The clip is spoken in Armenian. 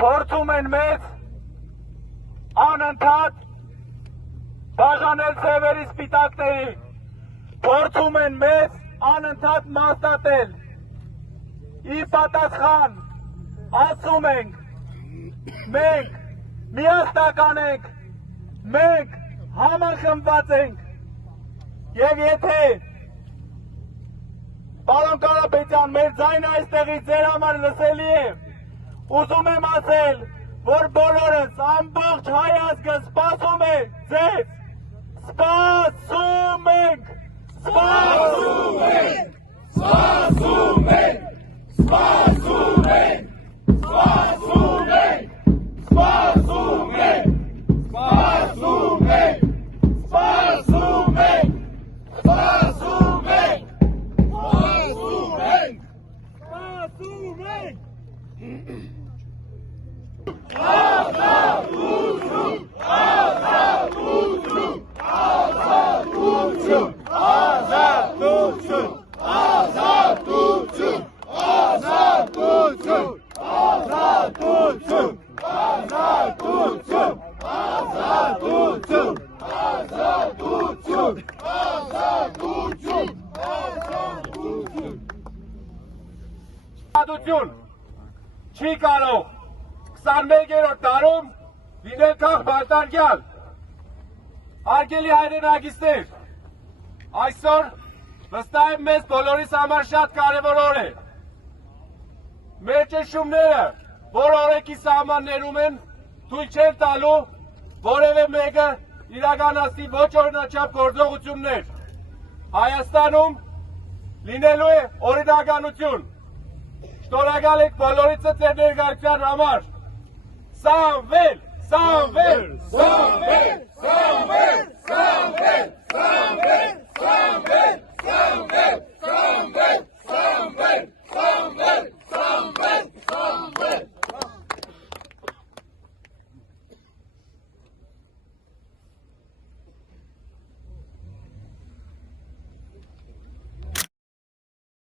փորձում են մեզ անընդհատ բաժանել ձևերի սպիտակների, փորձում են մեզ անընդհատ մաստատել։ Ի պատասխան ասում ենք, մենք միասնական ենք, մենք համախմբված ենք, եւ եթե պարոն Կարապետյան, մեր ձայնը այստեղից ձեր համար լսելի է, ուզում եմ ասել, որ բոլորս ամբողջ հայ ազգը սպասում է ձեզ, սպասում ենք, սպասում ենք, սպասում ենք, սպասում ենք, սպասում ենք, սպասում ենք, սպասում ենք, սպասում ենք, սպասում ենք, սպասում ենք, Ազատություն, ազատություն, ազատություն, ազատություն, ազատություն, ազատություն, ազատություն, ազատություն, ազատություն, ազատություն, ազատություն, ազատություն, չի կարող 21-րդ դարում լինել քաղբարտարգյալ, հարգելի հայրենակիցներ, այսօր վստահ եմ մեզ բոլորիս համար շատ կարևոր օր է։ Մեր ճնշումները, որ օրենքի սահմաններում են, թույլ չեն տալու որևէ մեկը իրականացնի ոչ օրինաչափ գործողություններ։ Հայաստանում լինելու է օրինականություն։ Շնորհակալ ենք բոլորիցս ձեր ներկայության համար։ Սամվել, սամվել,